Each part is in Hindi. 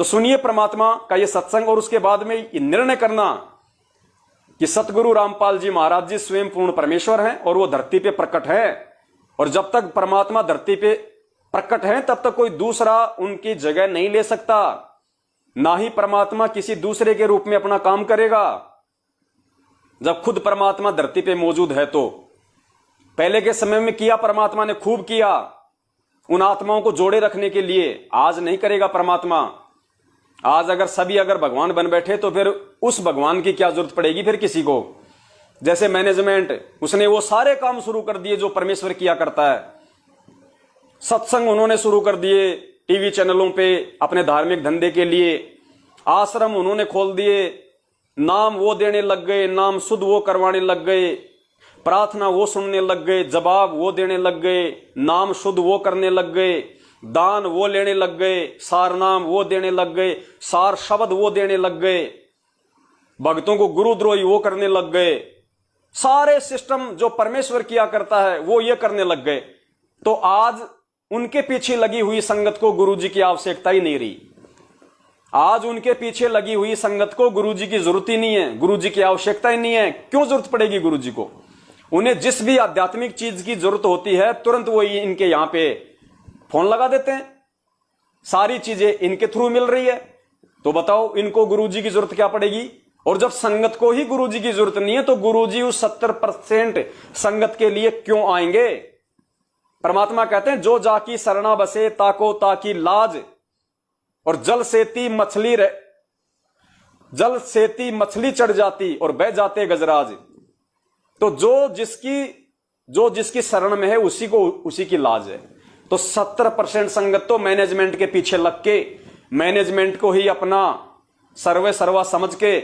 तो सुनिए परमात्मा का ये सत्संग, और उसके बाद में ये निर्णय करना कि सतगुरु रामपाल जी महाराज जी स्वयं पूर्ण परमेश्वर हैं और वो धरती पे प्रकट है। और जब तक परमात्मा धरती पे प्रकट है तब तक कोई दूसरा उनकी जगह नहीं ले सकता, ना ही परमात्मा किसी दूसरे के रूप में अपना काम करेगा। जब खुद परमात्मा धरती पे मौजूद है तो पहले के समय में किया परमात्मा ने, खूब किया उन आत्माओं को जोड़े रखने के लिए। आज नहीं करेगा परमात्मा। आज अगर भगवान बन बैठे तो फिर उस भगवान की क्या जरूरत पड़ेगी फिर किसी को। जैसे मैनेजमेंट, उसने वो सारे काम शुरू कर दिए जो परमेश्वर किया करता है। सत्संग उन्होंने शुरू कर दिए टीवी चैनलों पे अपने धार्मिक धंधे के लिए। आश्रम उन्होंने खोल दिए, नाम वो देने लग गए, नाम शुद्ध वो करवाने लग गए, प्रार्थना वो सुनने लग गए, जवाब वो देने लग गए, नाम शुद्ध वो करने लग गए, दान वो लेने लग गए, सार नाम वो देने लग गए, सार शब्द वो देने लग गए, भक्तों को गुरुद्रोही वो करने लग गए। सारे सिस्टम जो परमेश्वर किया करता है वो ये करने लग गए। तो आज उनके पीछे लगी हुई संगत को गुरुजी की आवश्यकता ही नहीं रही। आज उनके पीछे लगी हुई संगत को गुरुजी की जरूरत ही नहीं है, गुरुजी की आवश्यकता ही नहीं है। क्यों जरूरत पड़ेगी गुरुजी को? उन्हें जिस भी आध्यात्मिक चीज की जरूरत होती है तुरंत वो इनके यहां पे फोन लगा देते हैं, सारी चीजें इनके थ्रू मिल रही है। तो बताओ इनको गुरुजी की जरूरत क्या पड़ेगी? और जब संगत को ही गुरुजी की जरूरत नहीं है तो गुरुजी उस 70% संगत के लिए क्यों आएंगे? परमात्मा कहते हैं जो जाकी शरणा बसे ताको ताकी लाज, और जल सेती मछली चढ़ जाती और बह जाते गजराज। तो जो जिसकी शरण में है उसी की लाज है। तो 70% संगत तो मैनेजमेंट के पीछे लग के, मैनेजमेंट को ही अपना सर्वा समझ के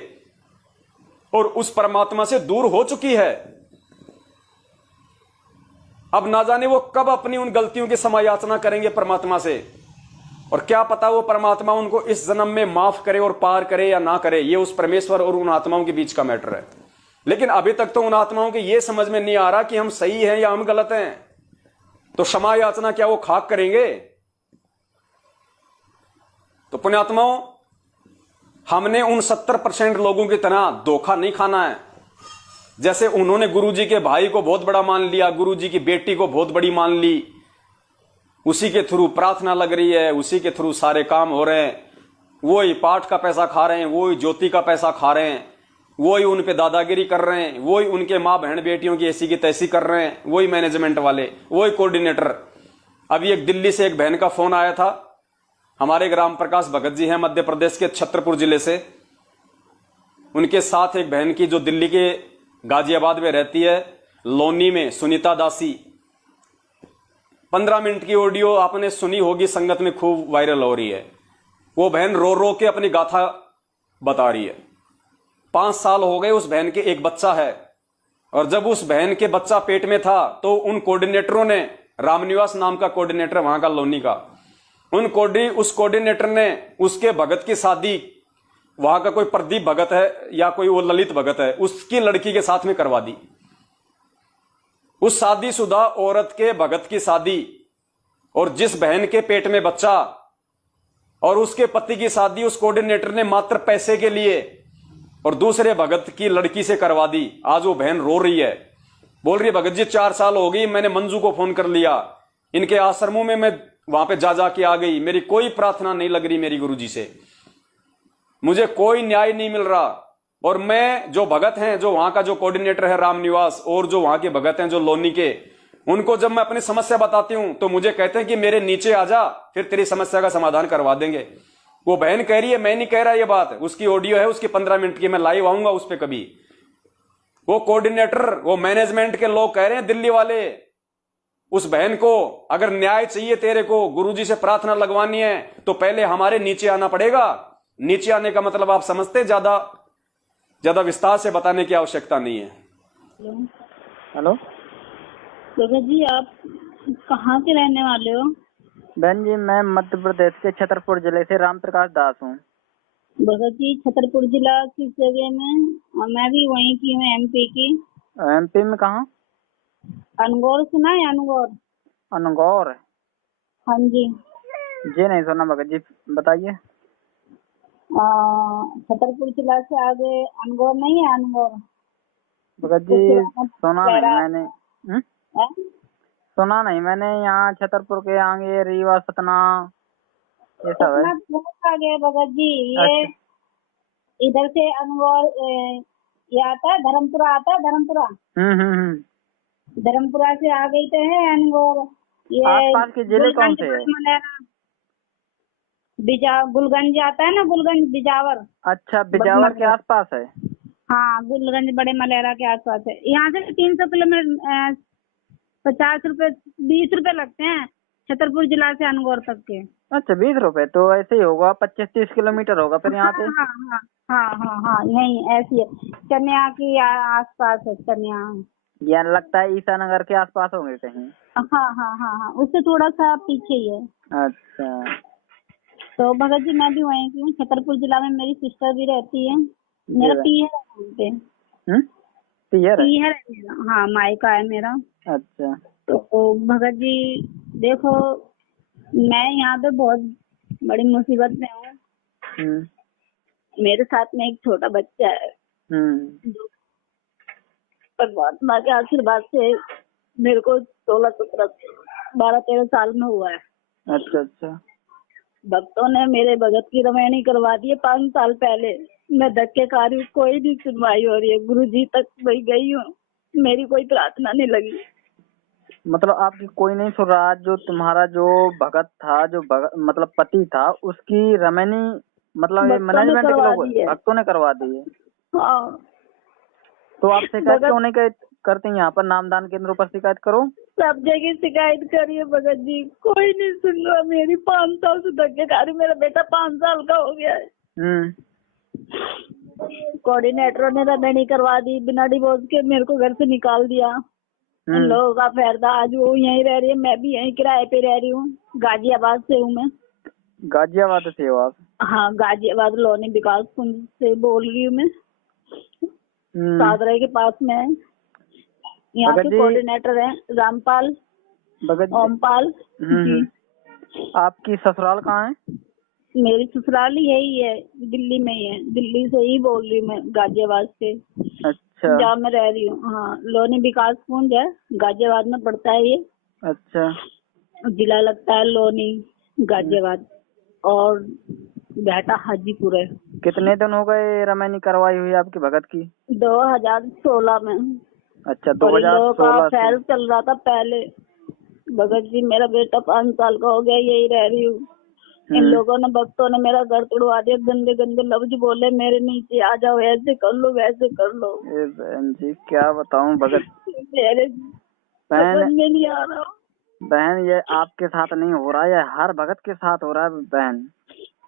और उस परमात्मा से दूर हो चुकी है। अब ना जाने वो कब अपनी उन गलतियों की समायाचना करेंगे परमात्मा से, और क्या पता वो परमात्मा उनको इस जन्म में माफ करे और पार करे या ना करे। ये उस परमेश्वर और उन आत्माओं के बीच का मैटर है। लेकिन अभी तक तो उन आत्माओं के ये समझ में नहीं आ रहा कि हम सही हैं या हम गलत हैं। तो क्षमा याचना क्या वो खाक करेंगे? तो पुण्यात्माओं, हमने उन 70% लोगों की तरह धोखा नहीं खाना है। जैसे उन्होंने गुरुजी के भाई को बहुत बड़ा मान लिया, गुरुजी की बेटी को बहुत बड़ी मान ली, उसी के थ्रू प्रार्थना लग रही है, उसी के थ्रू सारे काम हो रहे हैं, वही पाठ का पैसा खा रहे हैं, वही ज्योति का पैसा खा रहे हैं, वही उन पे दादागिरी कर रहे हैं, वही उनके माँ बहन बेटियों की ऐसी की तैसी कर रहे हैं, वही मैनेजमेंट वाले, वही कोऑर्डिनेटर। अभी एक दिल्ली से एक बहन का फोन आया था, हमारे ग्राम प्रकाश भगत जी हैं मध्य प्रदेश के छतरपुर जिले से, उनके साथ एक बहन की जो दिल्ली के गाजियाबाद में रहती है, लोनी में, सुनीता दासी। 15 मिनट की ऑडियो आपने सुनी होगी, संगत में खूब वायरल हो रही है। वो बहन रो रो के अपनी गाथा बता रही है। 5 साल हो गए उस बहन के, एक बच्चा है, और जब उस बहन के बच्चा पेट में था तो उन कोऑर्डिनेटरों ने, रामनिवास नाम का कोऑर्डिनेटर वहां का लोनी का, उस कोऑर्डिनेटर ने उसके भगत की शादी, वहां का कोई प्रदीप भगत है या कोई वो ललित भगत है, उसकी लड़की के साथ में करवा दी। उस शादीशुदा औरत के भगत की शादी, और जिस बहन के पेट में बच्चा और उसके पति की शादी उस कोऑर्डिनेटर ने मात्र पैसे के लिए और दूसरे भगत की लड़की से करवा दी। आज वो बहन रो रही है, बोल रही है भगत जी 4 साल हो गई, मैंने मंजू को फोन कर लिया, इनके आश्रमों में मैं वहां पे जा के आ गई, मेरी कोई प्रार्थना नहीं लग रही मेरी गुरुजी से, मुझे कोई न्याय नहीं मिल रहा। और मैं जो भगत हैं, जो वहां का जो कोऑर्डिनेटर है रामनिवास, और जो वहां के भगत हैं जो लोनी के, उनको जब मैं अपनी समस्या बताती हूं तो मुझे कहते हैं कि मेरे नीचे आ जा, फिर तेरी समस्या का समाधान करवा देंगे। वो बहन कह रही है, मैं नहीं कह रहा ये बात, उसकी ऑडियो है, उसकी 15 मिनट की, मैं लाइव आऊंगा उस पर कभी। वो कोऑर्डिनेटर, वो मैनेजमेंट के लोग कह रहे हैं दिल्ली वाले, उस बहन को अगर न्याय चाहिए तेरे को, गुरुजी से प्रार्थना लगवानी है तो पहले हमारे नीचे आना पड़ेगा। नीचे आने का मतलब आप समझते, ज्यादा विस्तार से बताने की आवश्यकता नहीं है। हेलो भगत जी, आप कहाँ के रहने वाले हो? बहन जी, मैं मध्य प्रदेश के छतरपुर जिले से राम प्रकाश दास हूँ। भगत जी, छतरपुर जिला किस जगह में? मैं भी वहीं की हूँ, एमपी की। एमपी में कहाँ? अनगौर सुना है? अनगौर। अनगौर? हाँ जी। जी नहीं सुना भगत जी, बताइए। छतरपुर जिला से आगे अनगौर नहीं है, अनगौर भगत तो जी पुराना सुना नहीं लहरा मैंने। है। सुना नहीं मैंने, यहाँ छतरपुर के आगे रीवा सतना ये सब है। सतना तो बहुत आगे है भगत जी। ये अच्छा। इधर से अनगौर ये आता है, धर्मपुरा आता है, धर्मपुरा। धर्मपुरा से आ गई तो है अनगौर। ये आसपास के जिले कौन गुलगंज से है? मलेरा गुलगंज आता है ना, गुलगंज बिजावर। अच्छा, बिजावर के आसपास है। हाँ, गुलगंज बड़े मलेरा के आसपास है। यहाँ से 300 किलोमीटर 50 रुपए 20 रुपए लगते हैं छतरपुर जिला से अनगौर तक के। अच्छा, 20 रुपए तो ऐसे ही होगा, 25-30 किलोमीटर होगा फिर यहाँ से। हाँ हाँ हाँ हाँ हाँ, यही ऐसी है। चनिया की आसपास है, चनिया। या लगता है ईसानगर के आसपास होंगे कहीं। हाँ हाँ हाँ हाँ, उससे थोड़ा सा पीछे ही है। अच्छा। तो भगत जी मैं भी वहीं की हूँ, छतरपुर जिला में मेरी सिस्टर भी रहती है। मेरा पीहर है वहाँ पे। पीहर है? पीहर है मेरा, हाँ, मायका है मेरा। अच्छा। तो भगत जी देखो, मैं यहाँ पे बहुत बड़ी मुसीबत में हूँ। मेरे साथ में एक छोटा बच्चा है जो परमात्मा के आशीर्वाद से मेरे को 12 13 साल में हुआ है। अच्छा अच्छा। भक्तों ने मेरे भगत की रमैनी करवा दी है 5 साल पहले। मैं धक्के खा रही हूँ, कोई नहीं सुनवाई हो रही है। गुरु जी तक वही गई हूँ, मेरी कोई प्रार्थना नहीं लगी। मतलब आपकी कोई नहीं सुन रहा? जो तुम्हारा जो भगत था, जो मतलब पति था, उसकी रमैनी मतलब ये मैनेजमेंट के लोग भक्तों ने करवा दी है। हाँ। तो आप शिकायत क्यों नहीं करते? यहाँ पर नामदान केंद्रों पर शिकायत करो। सब जगह शिकायत करिए भगत जी, कोई नहीं सुन रहा मेरी। 5 साल से धक्के खा रही। मेरा बेटा 5 साल का हो गया है। कोऑर्डिनेटरों ने रमैनी करवा दी, बिना डिवोर्स के मेरे को घर से निकाल दिया। इन लोगों का फेर था। आज वो यहीं रह रही है, मैं भी यहीं किराए पे रह रही हूँ। गाजियाबाद से हूँ मैं। गाजियाबाद से हो आप? हाँ, गाजियाबाद लोनी विकास कुंज से बोल रही हूँ मैं। सादरा के पास में है। यहाँ के कोऑर्डिनेटर हैं रामपाल, ओमपाल जी। आपकी ससुराल कहाँ है? मेरी ससुराल यही है, दिल्ली में ही है। दिल्ली से ही बोल रही हूँ मैं, गाजियाबाद से। अच्छा। जहाँ मैं रह रही हूँ, हाँ, लोनी विकास कुंज है, गाजियाबाद में पड़ता है ये। अच्छा। जिला लगता है लोनी, गाजियाबाद, और बेटा हाजीपुर है। कितने दिन हो गए रमैनी करवाई हुई आपकी भगत की? 2016 में। अच्छा, 2016 से फैल चल रहा था पहले। भगत जी मेरा बेटा 5 साल का हो गया, यही रह रही हूँ। इन लोगों ने, भक्तों ने मेरा घर तोड़वा दिया। गंदे गंदे लफ्ज बोले मेरे नीचे, आ जाओ, ऐसे कर लो, वैसे कर लो। बहन जी क्या बताऊं भगत, मेरे समझ में नहीं आ रहा। बहन ये आपके साथ नहीं हो रहा है, ये हर भगत के साथ हो रहा है बहन।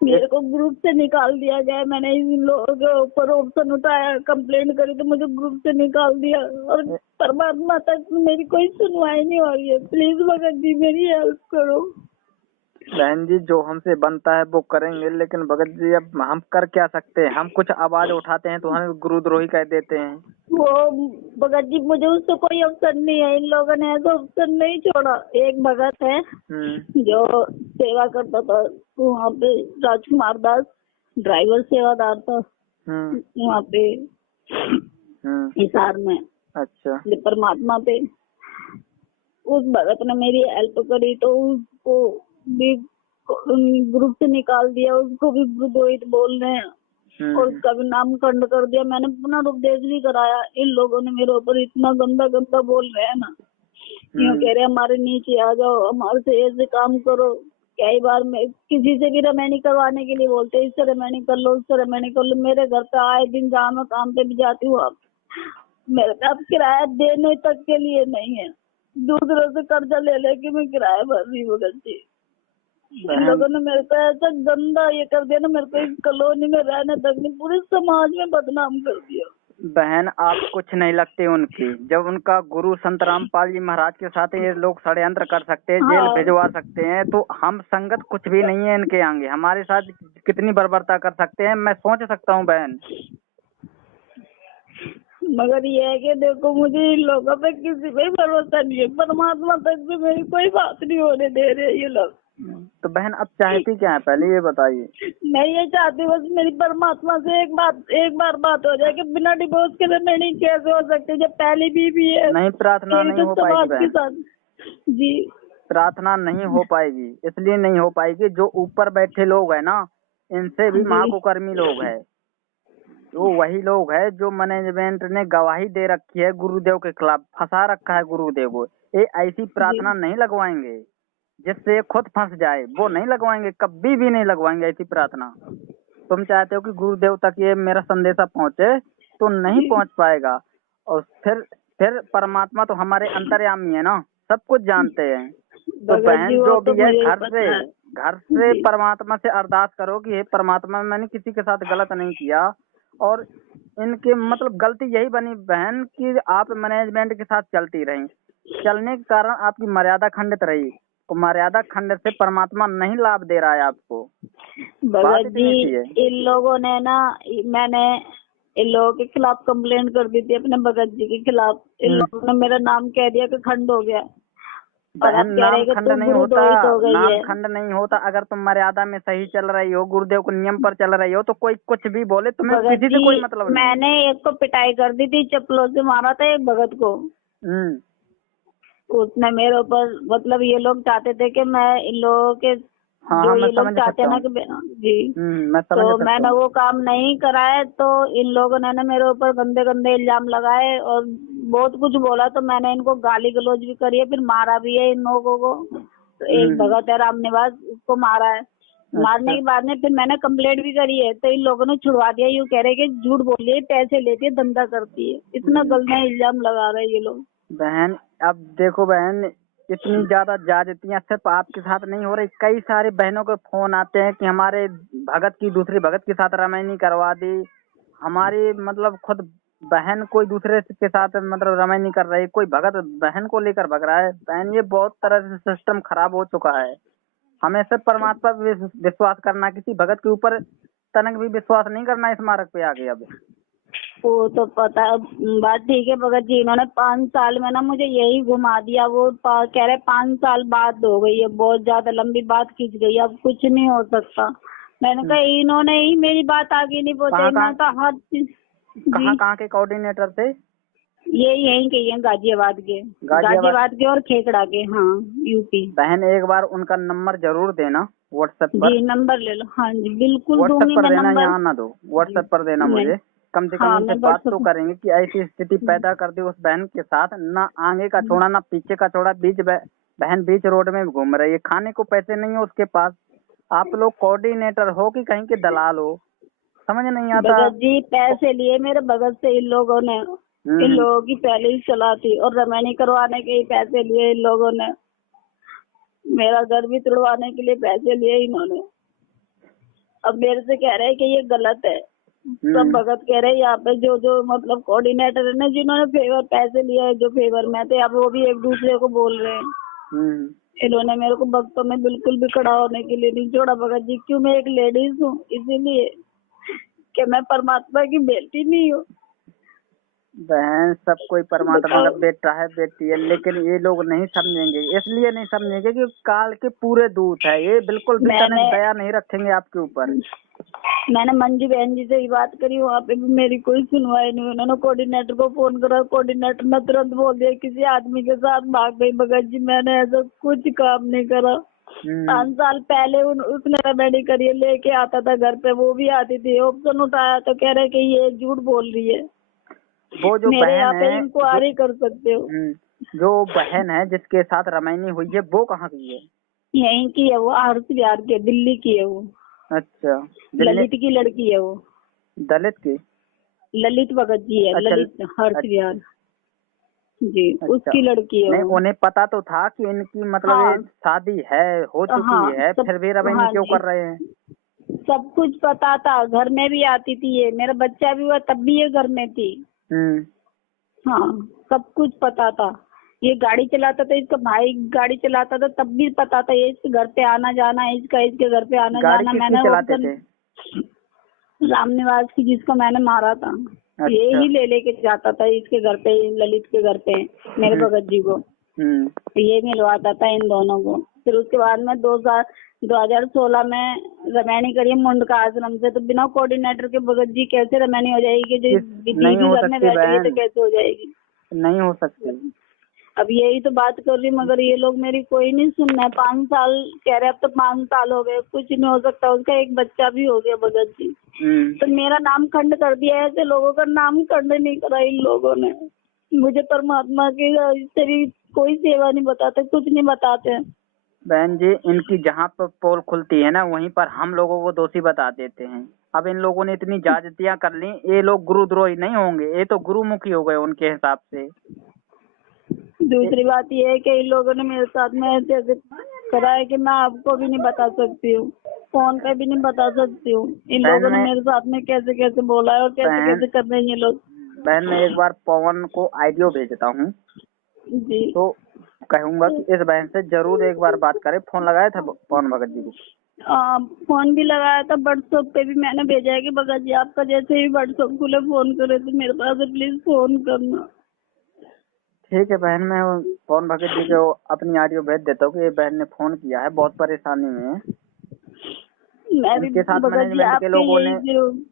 मेरे को ग्रुप से निकाल दिया गया। मैंने इन लोगों के ऊपर ऑप्शन उठाया, कंप्लेंट करी तो मुझे ग्रुप से निकाल दिया। और परमात्मा तक मेरी कोई सुनवाई नहीं हो रही है। प्लीज भगत जी मेरी हेल्प करो। बहन जी जो हमसे बनता है वो करेंगे, लेकिन भगत जी अब हम कर क्या सकते हैं? हम कुछ आवाज उठाते हैं तो हमें गुरुद्रोही कह देते हैं। वो भगत जी मुझे उससे कोई अवसर नहीं है। इन लोगों ने ऐसा अवसर नहीं छोड़ा। एक भगत है जो सेवा करता था वहाँ पे, राजकुमार दास, ड्राइवर सेवादार था वहाँ पे हिसार में। अच्छा। परमात्मा पे उस भगत ने मेरी हेल्प करी तो उसको भी ग्रुप से निकाल दिया। उसको भी विद्रोहित बोल रहे हैं और उसका भी नाम खंड कर दिया। मैंने पुनरुपदेश भी कराया। इन लोगों ने मेरे ऊपर इतना गंदा गंदा बोल रहे हैं ना, यूँ कह रहे हमारे नीचे आ जाओ, हमारे से ऐसे काम करो। कई बार मैं किसी से भी रमैनी करवाने के लिए बोलते, इससे रमैनी कर लो, उससे रमैनी कर लो। मेरे घर पे आए दिन जहाँ मैं काम पे भी जाती हूँ, अब मेरे पास किराया देने तक के लिए नहीं है। दूसरों से कर्जा ले लेके मैं किराया भर रही हूँ। इन लोगों ने मेरे को ऐसा गंदा ये कर दिया ना, मेरे को इस कॉलोनी में रहने तक नहीं, पूरे समाज में बदनाम कर दिया। बहन आप कुछ नहीं लगते उनकी। जब उनका गुरु संत रामपाल जी महाराज के साथ ये लोग षड्यंत्र कर सकते हैं, जेल भिजवा सकते हैं, तो हम संगत कुछ भी नहीं है इनके आगे। हमारे साथ कितनी बर्बरता कर सकते हैं मैं सोच सकता हूँ बहन। मगर ये है कि देखो, मुझे इन लोगों पे किसी पे भरोसा नहीं है। परमात्मा तक से मेरी कोई बात नहीं होने दे रहे ये लोग। तो बहन अब चाहती क्या है, पहले ये बताइए। मैं ये चाहती हूँ बस मेरी परमात्मा से एक बार बात हो जाए कि बिना डिवोर्स के रेमेडी कैसे हो सकती है, जब पहली बीवी है। नहीं, प्रार्थना नहीं हो पाएगी समाज के बहन, साथ जी प्रार्थना नहीं हो पाएगी। इसलिए नहीं हो पाएगी, जो ऊपर बैठे लोग हैं ना, इनसे भी जी। महाकुकर्मी लोग हैं। तो वही लोग है जो मैनेजमेंट ने गवाही दे रखी है गुरुदेव के खिलाफ, फंसा रखा है गुरुदेव को। ये ऐसी प्रार्थना नहीं लगवाएंगे जिससे खुद फंस जाए, वो नहीं लगवाएंगे, कभी भी नहीं लगवाएंगे ऐसी प्रार्थना। तुम चाहते हो कि गुरुदेव तक ये मेरा संदेशा पहुंचे, तो नहीं पहुंच पाएगा। और फिर परमात्मा तो हमारे अंतर्यामी है ना, सब कुछ जानते हैं। तो भगत बहन जी, वो जो तो भी है, मुझे घर पता है। से जी। परमात्मा से अरदास करो कि हे परमात्मा, मैंने किसी के साथ गलत नहीं किया। और इनके मतलब गलती यही बनी बहन कि आप मैनेजमेंट के साथ चलती रही, चलने के कारण आपकी मर्यादा खंडित रही। तो मर्यादा खंडित से परमात्मा नहीं लाभ दे रहा है आपको। बात भगत इतनी जी, सी है। इन लोगों ने ना, मैंने इन लोगों के खिलाफ कंप्लेंट कर दी थी, अपने भगत जी के खिलाफ। इन लोगों ने मेरा नाम कह दिया कि खंड हो गया, और बहन अब कह रहे नाम हैं कि खंड तू नहीं होता, गुरुद्रोहित हो गई नाम है। खंड नहीं होता। अगर तुम मर्यादा में सही चल रही हो, गुरुदेव के नियम पर चल रही हो, तो कोई कुछ भी बोले, तुम्हें भगत किसी से कोई जी, मतलब नहीं। मैंने एक को पिटाई कर दी थी, चप्पलों से मारा था एक भगत को। उसने मेरे ऊपर, मतलब ये लोग चाहते थे कि मैं इन लोगों के, हाँ जो हाँ, मैं ये लोग समझ चाहते हैं सकता ना हूँ। कि जी, मैं समझ तो सकता मैंने हूँ। वो काम नहीं कराया। तो इन लोगों ने ना मेरे ऊपर गंदे गंदे इल्जाम लगाए और बहुत कुछ बोला। तो मैंने इनको गाली गलौज भी करी है, फिर मारा भी है इन लोगों को। तो एक भगत है राम निवास, उसको मारा है। मारने के बाद में फिर मैंने कंप्लेंट भी करी है, तो इन लोगों ने छुड़वा दिया। यूँ कह रहे कि झूठ बोल रही है, पैसे लेती है, धंधा करती है। इतना गंदा इल्जाम लगा रहे हैं ये लोग। बहन अब देखो बहन, इतनी ज्यादा ज्यादतियां सिर्फ आपके साथ नहीं हो रही, कई सारे बहनों के फोन आते हैं कि हमारे भगत की दूसरी भगत के साथ रमैनी करवा दी। हमारी मतलब खुद बहन कोई दूसरे के साथ मतलब रमैनी कर रही है, कोई भगत बहन को लेकर भग रहा है। बहन ये बहुत तरह से सिस्टम खराब हो चुका है। हमें सिर्फ परमात्मा पे विश्वास करना, किसी भगत के ऊपर तनक भी विश्वास नहीं करना इस मार्ग पे आगे। अब वो तो पता है, बात ठीक है भगत जी। इन्होंने 5 साल में ना मुझे यही घुमा दिया। वो कह रहे 5 साल बात हो गई है, बहुत ज्यादा लंबी बात खींच गई, अब कुछ नहीं हो सकता। मैंने कहा इन्होंने ही मेरी बात आगे नहीं पहुंचाई। मैं तो हर चीज कहाँ के कोऑर्डिनेटर थे? ये यहीं के हैं, गाजियाबाद के और खेकड़ा के। हाँ, यूपी। बहन एक बार उनका नंबर जरूर देना व्हाट्सएप पर। जी, नंबर ले लो। हाँ जी, बिल्कुल व्हाट्सएप दूंगी पर मैं देना, नंबर। यहाँ ना दो, व्हाट्सएप पर देना मुझे। कम से कम हाँ, उनसे मैं बात तो व्हाट्सएप। करेंगे कि ऐसी स्थिति पैदा कर दी उस बहन के साथ, ना आगे का छोड़ा ना पीछे का छोड़ा, बहन बीच रोड में घूम रही है, खाने को पैसे नहीं है उसके पास। आप लोग कोऑर्डिनेटर हो कि कहीं के दलाल हो, समझ नहीं आता। भगत जी, पैसे लिए मेरे भगत से इन लोगों ने। इन लोगों की पहले ही सलाह थी, और रमैनी करवाने के ही पैसे लिए इन लोगों ने। मेरा घर भी तुड़वाने के लिए पैसे लिए इन्होंने। अब मेरे से कह रहे हैं कि ये गलत है। सब भगत कह रहे हैं यहाँ पे, जो मतलब कोऑर्डिनेटर है ना, जिन्होंने फेवर पैसे लिए है, जो फेवर में थे, अब वो भी एक दूसरे को बोल रहे हैं। इन्होंने मेरे को भक्तों में बिल्कुल भी खड़ा होने के लिए नहीं छोड़ा भगत जी। क्यों? मैं एक लेडीज हूँ, इसीलिए कि मैं परमात्मा की बेटी नहीं हूँ। बहन सब कोई परमात्मा का बेटा है, बेटी है, लेकिन ये लोग नहीं समझेंगे। इसलिए नहीं समझेंगे कि काल के पूरे दूत है ये, बिल्कुल भी तनिक दया नहीं रखेंगे आपके ऊपर। मैंने मंजू बहन जी से ही बात करी, वहाँ पे भी मेरी कोई सुनवाई नहीं। उन्होंने कोऑर्डिनेटर को फोन करा, कोऑर्डिनेटर ने तुरंत बोल दिया किसी आदमी के साथ भाग गई। भगत जी, मैंने ऐसा कुछ काम नहीं करा। 5 साल पहले उसने रेमेडी करी, लेके आता था घर पे, वो भी आती थी। ऑप्शन उठाया तो कह रहे कि ये झूठ बोल रही है। वो जो मेरे यहाँ बहन पे है, इंक्वायरी कर सकते हो। जो बहन है जिसके साथ रमैनी हुई है, वो कहाँ की है? यहीं की है वो, आर बिहार के, दिल्ली की है वो। अच्छा, ललित की लड़की है वो। दलित की? ललित भगत जी है। अच्छा, ललित हर्ष बिहार जी। अच्छा, उसकी लड़की है नहीं, वो। उन्हें पता तो था कि इनकी मतलब हाँ, ये शादी है, हो चुकी है, फिर भी रमैनी हाँ क्यों जी, कर रहे हैं? सब कुछ पता था। घर में भी आती थी ये, मेरा बच्चा भी हुआ तब भी ये घर में थी। हाँ, सब कुछ पता था। ये गाड़ी चलाता था, इसका भाई गाड़ी चलाता था, तब भी पता था ये इसके घर पे आना जाना है, इसके घर पे आना जाना। मैंने चलाते थे? राम निवास की, जिसको मैंने मारा था। अच्छा। ये ही ले लेके जाता था इसके घर पे, ललित के घर पे, मेरे भगत जी को। ये मिलवाता था इन दोनों को। फिर उसके बाद में 2016 में रमैनी करी मुंडका आश्रम से, तो बिना कोऑर्डिनेटर के भगत जी कैसे रमैनी हो जाएगी? जो नहीं हो घर में सकती बैठी है तो बहन, कैसे हो जाएगी? नहीं हो सकती। अब यही तो बात कर रही, मगर ये लोग मेरी कोई नहीं सुन रहा है। 5 साल कह रहे, अब तो 5 साल हो गए, कुछ नहीं हो सकता। उसका एक बच्चा भी हो गया भगत जी, तो मेरा नाम खंड कर दिया। ऐसे लोगों का नाम खंड नहीं करा इन लोगों ने। मुझे परमात्मा की तेरी कोई सेवा नहीं बताते, कुछ नहीं बताते। बहन जी, इनकी जहाँ पर पोल खुलती है ना, वहीं पर हम लोगों को दोषी बता देते हैं। अब इन लोगों ने इतनी ज्यादतियां कर ली, ये लोग गुरुद्रोही नहीं होंगे, ये तो गुरुमुखी हो गए उनके हिसाब से। दूसरी बात ये है कि इन लोगों ने मेरे साथ में ऐसे ऐसे करा है कि मैं आपको भी नहीं बता सकती हूँ, फोन पे भी नहीं बता सकती हूँ। इन लोगों ने मेरे साथ में कैसे कैसे बोला है और कैसे कैसे कर रहे हैं ये लोग। बहन, मैं एक बार पवन को ऑडियो भेजता हूँ जी, तो कहूंगा कि इस बहन से जरूर एक बार बात करें। फोन लगाया था पवन भगत जी को? फोन भी लगाया था, व्हाट्सएप पे भी मैंने भेजा है कि भगत जी आपका जैसे ही व्हाट्सएप खुले फोन करे तो मेरे पास प्लीज फोन करना। ठीक है बहन, मैं पवन भगत जी को अपनी ऑडियो भेज देता हूँ कि ये बहन ने फोन किया है, बहुत परेशानी में है। मैं भी इनके साथ भगत जी मैनेजमेंट के आपके लोगों ने,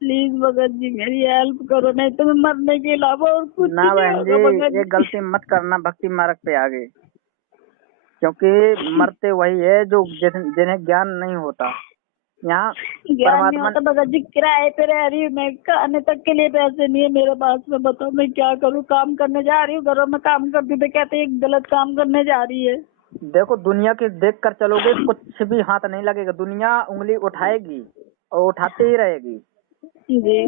प्लीज भगत जी मेरी हेल्प करो, नहीं तो मैं मरने के अलावा और कुछ ना नहीं बहन होगा भगत जी, ये जी। गलती मत करना भक्ति मार्ग पे आगे, क्योंकि मरते वही है जो जिन्हें ज्ञान नहीं होता। यहाँ ज्ञान नहीं परमात्मा, होता भगत जी, किराए पे रह रही हूँ मैं, खाने तक के लिए पैसे नहीं है मेरे पास में। बताओ मैं क्या करूँ? काम करने जा रही हूँ, घरों में काम करती तो कहते हैं गलत काम करने जा रही है। देखो दुनिया के देख कर चलोगे कुछ भी हाथ नहीं लगेगा, दुनिया उंगली उठाएगी और उठाते ही रहेगी, जी,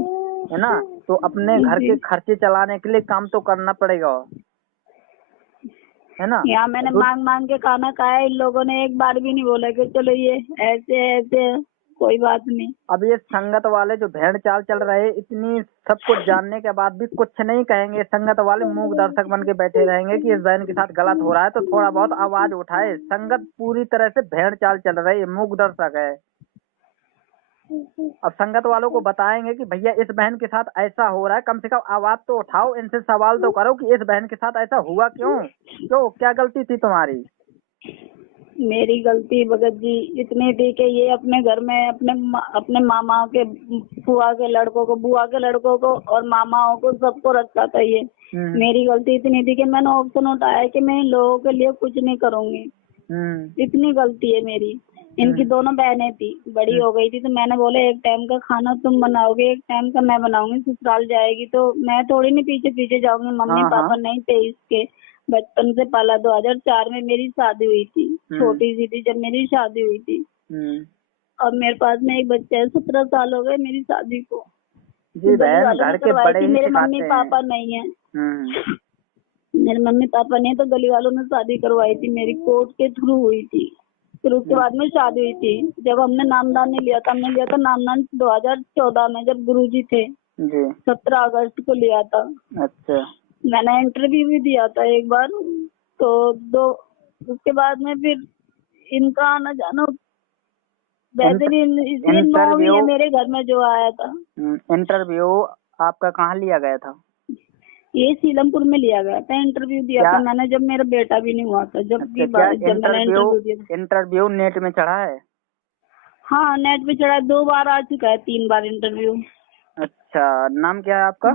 है ना। तो अपने घर जी। के खर्चे चलाने के लिए काम तो करना पड़ेगा, है ना। यहाँ मैंने मांग मांग के खाना खाया, इन लोगों ने एक बार भी नहीं बोला कि चलो ये ऐसे ऐसे है, कोई बात नहीं। अब ये संगत वाले जो भेड़ चाल चल रहे, इतनी सब कुछ जानने के बाद भी कुछ नहीं कहेंगे। संगत वाले मूक दर्शक बन के बैठे रहेंगे कि इस बहन के साथ गलत हो रहा है तो थोड़ा बहुत आवाज उठाए। संगत पूरी तरह से भेड़ चाल चल रही है, मूक दर्शक है। अब संगत वालों को बताएंगे कि भैया इस बहन के साथ ऐसा हो रहा है, कम से कम आवाज तो उठाओ, इनसे सवाल तो करो कि इस बहन के साथ ऐसा हुआ क्यों, क्या गलती थी तुम्हारी। मेरी गलती भगत जी इतनी थी कि ये अपने घर में अपने मामा के, फुआ के लड़कों को, बुआ के लड़कों को और मामाओं को सबको रखता था ये। मेरी गलती इतनी थी कि मैंने ऑप्शन उठाया कि मैं इन लोगों के लिए कुछ नहीं करूंगी। इतनी गलती है मेरी। इनकी दोनों बहनें थी, बड़ी हो गई थी, तो मैंने बोले एक टाइम का खाना तुम बनाओगे, एक टाइम का मैं बनाऊंगी। ससुराल जाएगी तो मैं थोड़ी नहीं पीछे पीछे जाऊंगी। मम्मी पापा नहीं थे इसके, बचपन से पाला। 2004 में मेरी शादी हुई थी, छोटी सी थी जब मेरी शादी हुई थी। अब मेरे पास में एक बच्चा है, 17 साल हो गए मेरी शादी को। जी बहन, घर के बड़े ही मेरे सिखाते मम्मी हैं। पापा नहीं है, मेरे मम्मी पापा नहीं है, तो गली वालों ने शादी करवाई थी मेरी, कोर्ट के थ्रू हुई थी। फिर उसके बाद में शादी हुई थी। जब हमने नामदान नहीं लिया था, हमने लिया था नामदान 2014 में, जब गुरुजी थे। 17 अगस्त को लिया था। अच्छा। मैंने इंटरव्यू भी दिया था एक बार, तो उसके बाद में फिर इनका आना जाना वैसे भी 9 है मेरे घर में जो आया था। इंटरव्यू आपका कहाँ लिया गया था? ये सीलमपुर में लिया गया था। इंटरव्यू दिया था मैंने जब मेरा बेटा भी नहीं हुआ था। जब इंटरव्यू नेट में चढ़ा है? हाँ, नेट पे चढ़ा, 2 बार आ चुका है, 3 बार इंटरव्यू। अच्छा, नाम क्या है आपका?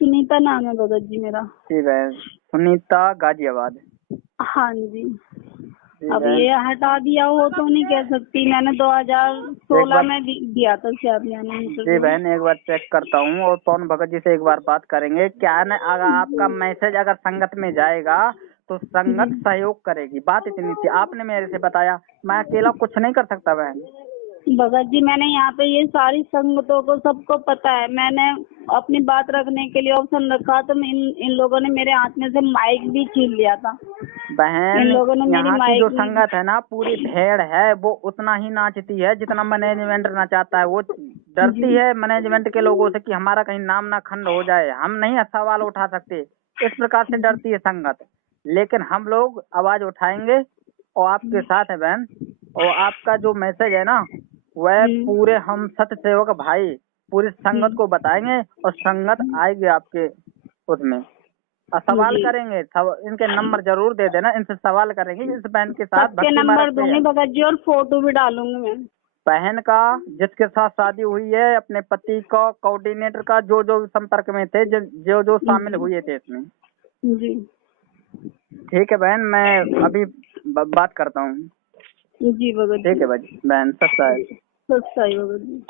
सुनीता नाम है भगत जी मेरा। ठीक है, सुनीता, गाजियाबाद। हाँ जी। अब ये हटा दिया हो तो नहीं कह सकती, मैंने 2016 में दिया था शायद मैंने। जी बहन, एक बार चेक करता हूँ और पवन भगत जी से एक बार बात करेंगे। क्या है ना, अगर आपका मैसेज अगर संगत में जाएगा तो संगत सहयोग करेगी, बात इतनी थी। आपने मेरे से बताया, मैं अकेला कुछ नहीं कर सकता बहन। भगत जी मैंने यहाँ पे ये सारी संगतों को सबको पता है, मैंने अपनी बात रखने के लिए ऑप्शन रखा तो इन लोगों ने मेरे हाथ में से माइक भी छीन लिया था। बहन, इन लोगों ने मेरी यहाँ की जो संगत है ना, पूरी भेड़ है, वो उतना ही नाचती है जितना मैनेजमेंट नाचाता है। वो डरती है मैनेजमेंट के लोगों से कि हमारा कहीं नाम ना खंड हो जाए, हम नहीं सवाल उठा सकते, इस प्रकार से डरती है संगत। लेकिन हम लोग आवाज उठाएंगे और आपके साथ है बहन। और आपका जो मैसेज है ना, वह पूरे हम सत्य सेवक भाई पूरी संगत को बताएंगे और संगत आएगी आपके उसमें। सवाल जी। करेंगे, इनके नंबर जरूर दे देना, इनसे सवाल करेंगे इस बहन के साथ सबके भक्ति नंबर मार्ग पे दूंगी है। भगत जी, और फोटो भी डालूंगी मैं। बहन का जिसके साथ शादी हुई है, अपने पति का, कोऑर्डिनेटर का, जो जो संपर्क में थे, जो जो शामिल हुए थे इसमें। जी ठीक है बहन, मैं अभी बात करता हूँ। जी भगत ठीक है बहन, सच्चा है। सच्चाई भगत जी।